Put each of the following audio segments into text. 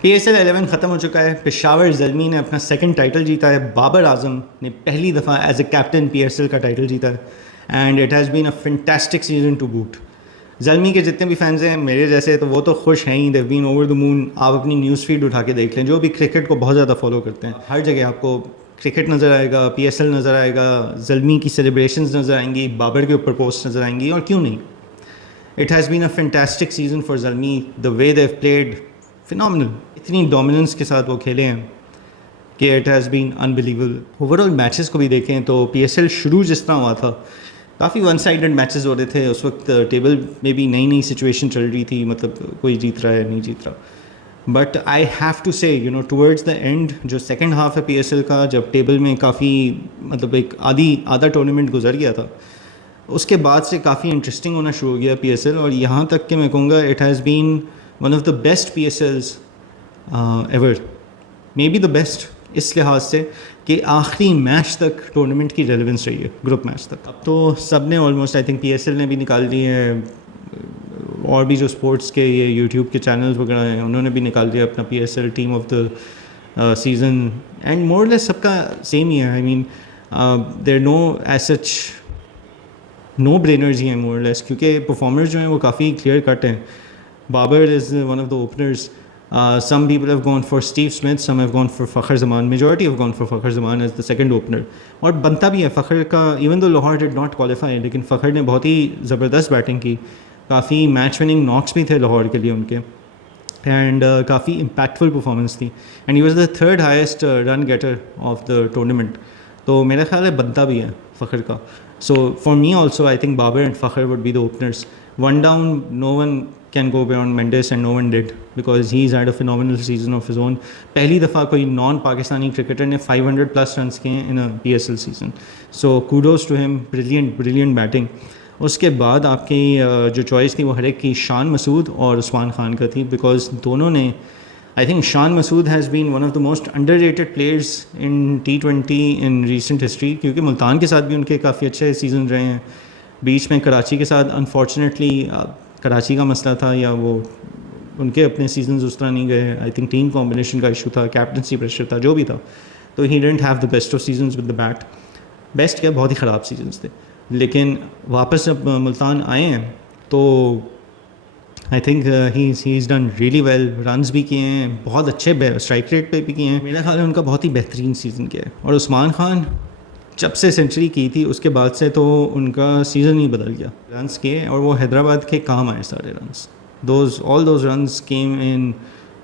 PSL 11 ختم ہو چکا ہے. پشاور زلمی نے اپنا سیکنڈ ٹائٹل جیتا ہے. بابر اعظم نے پہلی دفعہ ایز اے کیپٹن PSL کا ٹائٹل جیتا ہے. And it has been a fantastic season to boot. Zalmi کے جتنے بھی فینز ہیں میرے جیسے تو وہ تو خوش ہیں ہی. دیو بین اوور دا مون. آپ اپنی نیوز فیڈ اٹھا کے دیکھ لیں, جو بھی کرکٹ کو بہت زیادہ فالو کرتے ہیں, ہر جگہ آپ کو کرکٹ نظر آئے گا, PSL نظر آئے گا, زلمی کی سیلیبریشنز نظر آئیں گی, بابر کے اوپر پوسٹ نظر آئیں گی, اور کیوں نہیں. It has been a fantastic season for Zalmi. The way they have played phenomenal. اتنی ڈومیننس کے ساتھ وہ کھیلے ہیں کہ it has been unbelievable. Overall matches کو بھی دیکھیں تو PSL شروع جس طرح ہوا تھا کافی ون سائیڈڈ میچز ہو رہے تھے. اس وقت ٹیبل میں بھی نئی نئی سچویشن چل رہی تھی, مطلب کوئی جیت رہا ہے نہیں جیت رہا. بٹ آئی ہیو ٹو سے ٹورڈز دا اینڈ جو سیکنڈ ہاف ہے PSL کا, جب ٹیبل میں کافی مطلب ایک آدھا ٹورنامنٹ گزر گیا تھا, اس کے بعد سے کافی انٹرسٹنگ ہونا شروع ہو گیا PSL. اور یہاں تک کہ میں کہوں گا it has been one of the best PSLs ever, may be the best, اس لحاظ سے کہ آخری میچ تک ٹورنامنٹ کی ریلیونس رہی ہے, گروپ میچ تک. اب تو سب نے آلموسٹ آئی تھنک PSL نے بھی نکال دی ہے, اور بھی جو اسپورٹس کے یہ یوٹیوب کے چینلز وغیرہ ہیں انہوں نے بھی نکال دیا اپنا PSL team of the season. And more less سب کا سیم ہی ہے. آئی مین دیر نو ایز سچ نو برینرز ہی ہیں مور لیس, کیونکہ پرفارمرز جو ہیں وہ کافی کلیئر کٹ ہیں. Babar is one of the openers. Some people have gone for Steve Smith, some have gone for Fakhar Zaman. Majority have gone for Fakhar Zaman as the second opener. اور بنتا بھی ہے فخر کا, even though Lahore did not qualify, لیکن فخر نے بہت ہی زبردست بیٹنگ کی. کافی میچ وننگ ناکس بھی تھے لاہور کے لیے ان کے, اینڈ کافی امپیکٹفل پرفارمنس تھی. And he was the third highest run getter of the tournament. تو میرا خیال ہے بنتا بھی ہے فخر کا. So for me also I think Babar and Fakhar would be the openers. One down, no one can go beyond Mendes, and no one did, because he's had a phenomenal season of his own. پہلی دفعہ کوئی naan Pakistani cricketer نے 500 plus runs کیے ہیں in a PSL season. So kudos to him, brilliant batting. اس کے بعد آپ کی جو چوائس تھی وہ ہر ایک کی شان مسعود اور عثمان خان کا تھی, بیکاز دونوں نے I think Shan Masood has been one of the most underrated players in T20 in recent history, کیونکہ ملتان کے ساتھ بھی ان کے کافی اچھے سیزن رہے ہیں. بیچ میں کراچی کے ساتھ انفارچونیٹلی کراچی کا مسئلہ تھا, یا وہ ان کے اپنے سیزنز اس طرح نہیں گئے. آئی تھنک ٹیم کمبینیشن کا ایشو تھا, کیپٹنسی پریشر تھا, جو بھی تھا. تو he didn't have the best of seasons with the bat. Best کیا, بہت ہی خراب سیزنز تھے. لیکن واپس جب ملتان آئے ہیں تو I think he is done really well. Runs بھی کیے ہیں, بہت اچھے اسٹرائک ریٹ پہ بھی کیے ہیں. میرا خیال ہے ان کا بہت ہی بہترین سیزن کیا ہے. اور عثمان خان جب سے سینچری کی تھی اس کے بعد سے تو ان کا سیزن ہی بدل گیا. رنس کیے اور وہ حیدرآباد کے کام آئے سارے runs. All those runs came in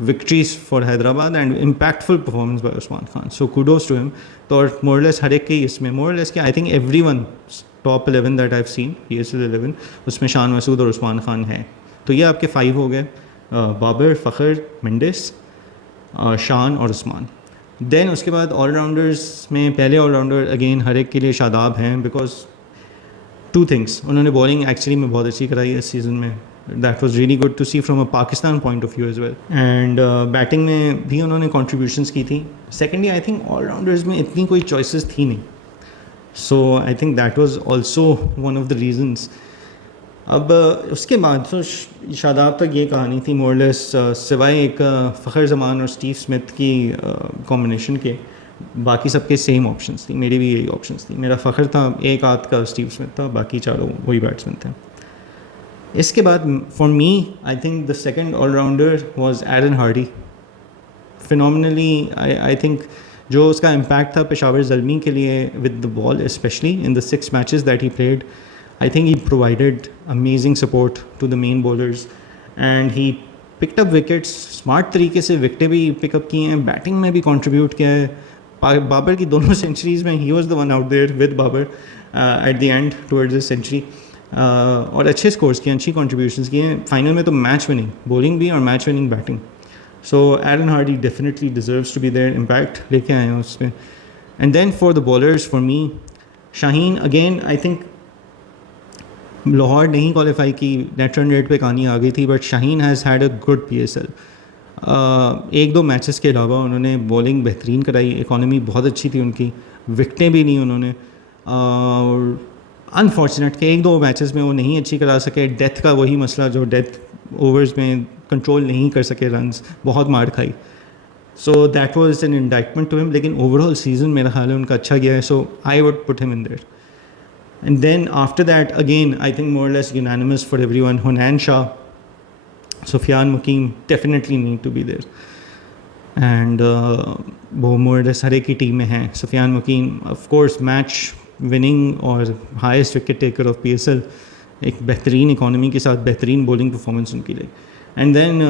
victories for Hyderabad and impactful performance by Usman Khan. So kudos to him. تو اور مور لیس ہر ایک کے اس میں مور لیس کہ I think every one top 11 that I have seen PSL 11 اس میں شان مسعود اور عثمان خان ہیں. تو یہ آپ کے 5 ہو گئے, بابر, فخر, مینڈس, شان اور عثمان. دین اس کے بعد آل راؤنڈرز میں پہلے آل راؤنڈر اگین ہر ایک کے لیے شاداب ہیں, بیکاز 2 تھنگس. انہوں نے بالنگ ایکچولی میں بہت اچھی کرائی ہے اس سیزن میں. That was really good to see from a Pakistan point of view as well. And batting میں بھی انہوں نے کنٹریبیوشنس کی تھی. Secondly I think all rounders میں اتنی کوئی چوائسیز تھی نہیں. So I think that was also one of the reasons. اب اس کے بعد تو شاداب تک یہ کہانی تھی مور لیس, سوائے ایک فخر زمان اور اسٹیو اسمتھ کی کمبینیشن کے, باقی سب کے سیم آپشنس تھی. میری بھی یہی آپشنس تھی. میرا فخر تھا, ایک آدھ کا اسٹیو اسمتھ تھا, باقی چاروں وہی بیٹسمین تھے. اس کے بعد for me I think the second all rounder was Aaron Hardie. Phenomenally I think جو اس کا امپیکٹ تھا پشاور زلمی کے لیے with the ball, especially in the 6 matches that he played. I think he provided amazing support to the main bowlers and he picked up wickets. Smart طریقے سے وکٹیں بھی پک اپ کی ہیں, بیٹنگ میں بھی کنٹریبیوٹ کیا ہے. بابر کی دونوں سینچریز میں he was the one out there with Babar at the end towards the century. اور اچھے اسکورس کیے, اچھی کنٹریبیوشنس کیے ہیں. فائنل میں تو میچ وننگ بولنگ بھی اور match winning batting. So Aaron Hardie definitely deserves to be there. Impact لے کے آئے ہیں اس میں. And then for the bowlers for me Shaheen again. I think Lahore نہیں کوالیفائی کی, نیٹ رن ریٹ پہ کہانی آ گئی تھی, but Shaheen has had a good PSL. 1-2 matches کے علاوہ انہوں نے بولنگ بہترین کرائی, اکانومی بہت اچھی تھی ان کی, وکٹیں بھی نہیں انہوں نے. اور انفارچونیٹ کہ 1-2 میچز میں وہ نہیں اچھی کرا سکے. ڈیتھ کا وہی مسئلہ جو ڈیتھ اوورز میں کنٹرول نہیں کر سکے رنز, بہت مار کھائی. So that was an indictment to him, لیکن اوور آل سیزن میرا خیال ہے ان کا اچھا گیا ہے. سو آئی would put him in there. And then after that again I think more less unanimous for everyone, Hunain Shah, Sufyan Muqeem definitely need to be there. And وہ more لیس ہر ایک کی ٹیم میں ہیں. سفیان مقیم آف کورس میچ وننگ اور highest wicket taker of PSL, ایک بہترین economy کے ساتھ بہترین بولنگ پرفارمنس ان کی رہی. And then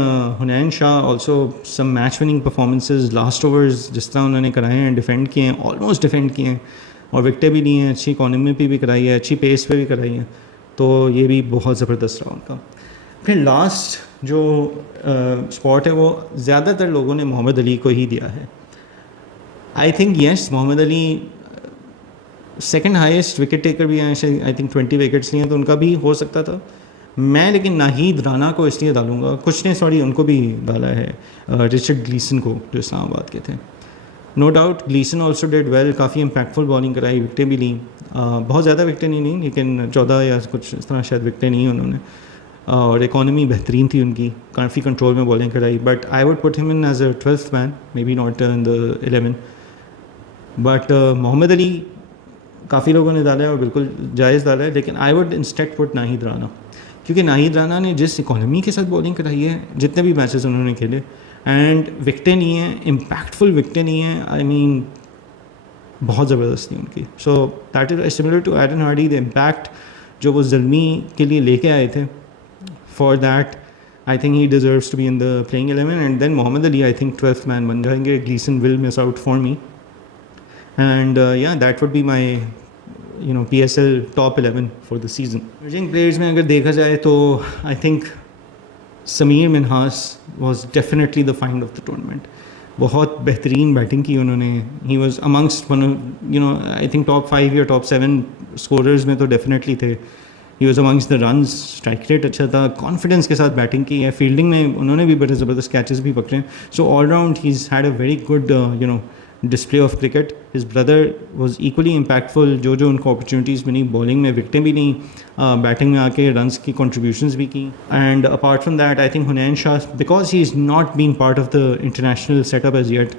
Hunain Shah also some match winning performances, last overs جس طرح انہوں نے کرائے ہیں, ڈیفینڈ کیے ہیں, آلموسٹ ڈیفینڈ کیے ہیں, اور وکٹیں بھی لی ہیں, اچھی اکانومی پہ بھی کرائی ہے, اچھی پیس پہ بھی کرائی ہے. تو یہ بھی بہت زبردست رہا ان کا. پھر لاسٹ جو اسپاٹ ہے وہ زیادہ تر لوگوں نے محمد علی کو ہی دیا ہے. I think yes, Muhammad Ali second highest wicket taker بھی ہیں, آئی تھنک 20 وکٹس لیے ہیں, تو ان کا بھی ہو سکتا تھا. میں لیکن ناہید رانا کو اس لیے ڈالوں گا, کچھ نے سوری ان کو بھی ڈالا ہے, رچرڈ گلیسن کو جو اسلام آباد کے تھے. No doubt Gleeson also did well, کافی امپیکٹفل بالنگ کرائی, وکٹیں بھی لیں, بہت زیادہ وکٹیں نہیں لیں لیکن 14 یا کچھ اس طرح شاید وکٹیں نہیں انہوں نے, اور اکانومی بہترین تھی ان کی, کافی کنٹرول میں بالنگ کرائی. But I would put him in as a 12th man, maybe not in the 11. But Muhammad Ali کافی لوگوں نے ڈالا ہے اور بالکل جائز ڈالا ہے, لیکن آئی وڈ انسٹیٹ پٹ ناہید رانا, کیونکہ ناہید رانا نے جس اکانومی کے ساتھ بالنگ کرائی ہے, جتنے بھی میچز انہوں نے کھیلے, اینڈ وکٹیں نہیں ہیں, امپیکٹفل وکٹیں نہیں ہیں, آئی مین بہت زبردست تھی ان کی. So that is similar to Aidan Hardie, the impact جو وہ زلمی کے لیے لے کے آئے تھے, for that I think he deserves to be in the playing 11. And then Muhammad Ali I think 12th man بن جائیں گے. Gleeson will miss out for me. And yeah that would be my PSL top 11 for the season. Emerging players میں اگر دیکھا جائے تو I think Sameer Minhas was definitely the find of the tournament. بہت بہترین بیٹنگ کی انہوں نے. He was amongst I think top 5 یا ٹاپ 7 اسکوررز میں تو ڈیفینیٹلی تھے. He was amongst the runs, strike rate اچھا تھا, کانفیڈنس کے ساتھ بیٹنگ کی ہے, فیلڈنگ میں انہوں نے بھی بڑے زبردست کیچز بھی پکڑے. So all round he is had a very good display of cricket. His brother was equally impactful, جو ان کو اپرچونیٹیز ملی, بالنگ میں وکٹیں بھی لیں, بیٹنگ میں آ کے رنس کی کنٹریبیوشنز بھی کی. And apart from that I think Hunain Shah, because he is not being part of the international set up as yet,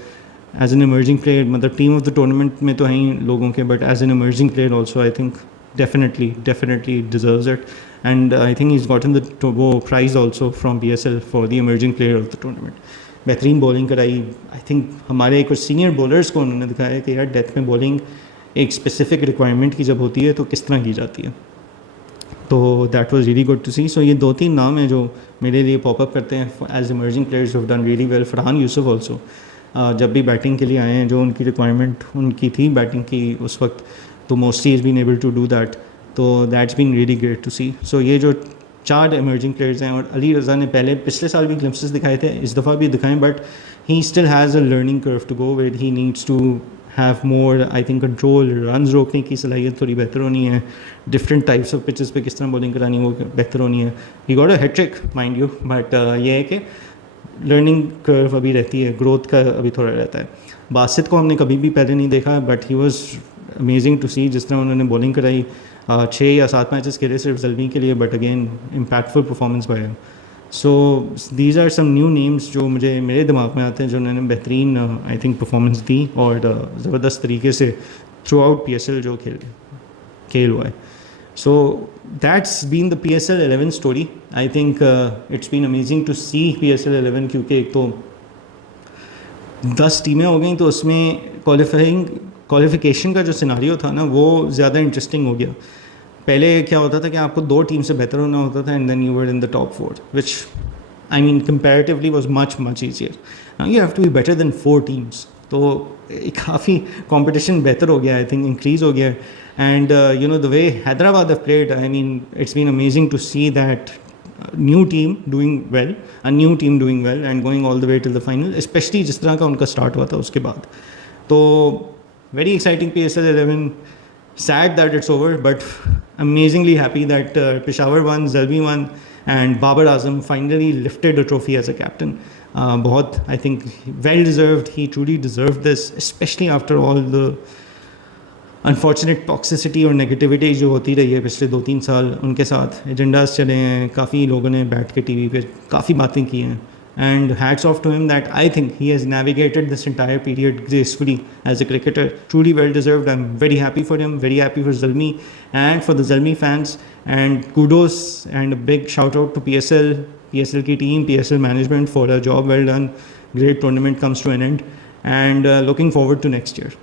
as an emerging player, مطلب ٹیم آف دا ٹورنامنٹ میں تو ہیں لوگوں کے, but as an emerging player also I think definitely deserves it. And I think he's gotten the prize also from PSL for the emerging player of the tournament. بہترین bowling کرائی. I think ہمارے کچھ senior bowlers کو انہوں نے دکھایا کہ یار ڈیتھ میں بولنگ ایک اسپیسیفک ریکوائرمنٹ کی جب ہوتی ہے تو کس طرح کی جاتی ہے. تو that was really good to see. So یہ 2-3 نام ہیں جو میرے لیے پاپ اپ کرتے ہیں ایز ایمرجنگ پلیئرز ہو ڈن ریئلی ویل. فرحان یوسف آلسو جب بھی بیٹنگ کے لیے آئے ہیں, جو ان کی ریکوائرمنٹ ان کی تھی بیٹنگ کی اس وقت, تو mostly is been able to do that. تو that's been really great to see. So یہ جو 4 ایمرجنگ پلیئرز ہیں, اور علی رضا نے پچھلے سال بھی گلمپسز دکھائے تھے, اس دفعہ بھی دکھائیں, but he still has a learning curve to go where he needs to have more I think control. رنز روکنے کی صلاحیت تھوڑی بہتر ہونی ہے, ڈفرینٹ ٹائپس آف پچز پہ کس طرح بالنگ کرانی وہ بہتر ہونی ہے. He got a hat trick mind you, but یہ ہے کہ لرننگ کرو ابھی رہتی ہے, گروتھ کا ابھی تھوڑا رہتا ہے. باسط کو ہم نے کبھی بھی پہلے نہیں دیکھا, but he was amazing to see. جس طرح انہوں نے بالنگ کرائی, 6 یا 7 میچز کھیلے صرف زلمی کے لیے, but again impactful performance by. So these are some new names جو میرے دماغ میں آتے ہیں, جو انہوں نے بہترین آئی تھنک پرفارمنس دی اور زبردست طریقے سے تھرو آؤٹ PSL جو کھیل ہوا ہے. So that's been the PSL 11 story. I think it's been amazing to see PSL 11, کیونکہ ایک تو 10 ٹیمیں ہو گئیں, تو اس میں کوالیفیکیشن کا جو سیناریو تھا نا وہ زیادہ انٹرسٹنگ ہو گیا. پہلے کیا ہوتا تھا کہ آپ کو 2 ٹیم سے بہتر ہونا ہوتا تھا, and then you were in the top 4, which I mean comparatively was much easier. You have to be better than 4 teams. تو کافی کمپٹیشن بہتر ہو گیا, آئی تھنک انکریز ہو گیا. And the way Hyderabad have played, I mean it's been amazing to see that new team doing well, a new team doing well and going all the way till the final, especially جس طرح کا ان کا start ہوا تھا اس کے بعد. تو very exciting PSL 11. Sad that it's over, but amazingly happy that Peshawar won, Zalmi won, and Babar Azam finally lifted a trophy as a captain. بہت I think well deserved. He truly deserved this, especially after all the unfortunate toxicity اور negativity جو ہوتی رہی ہے پچھلے 2-3 سال، ان کے ساتھ ایجنڈاز چلے ہیں، کافی لوگوں نے بیٹھ کے ٹی وی پہ کافی باتیں کی ہیں. And hats off to him that I think he has navigated this entire period gracefully as a cricketer. Truly well deserved. I'm very happy for him, very happy for Zalmi and for the Zalmi fans. And kudos and a big shout out to PSL ki team, PSL management for a job well done. Great tournament comes to an end. And looking forward to next year.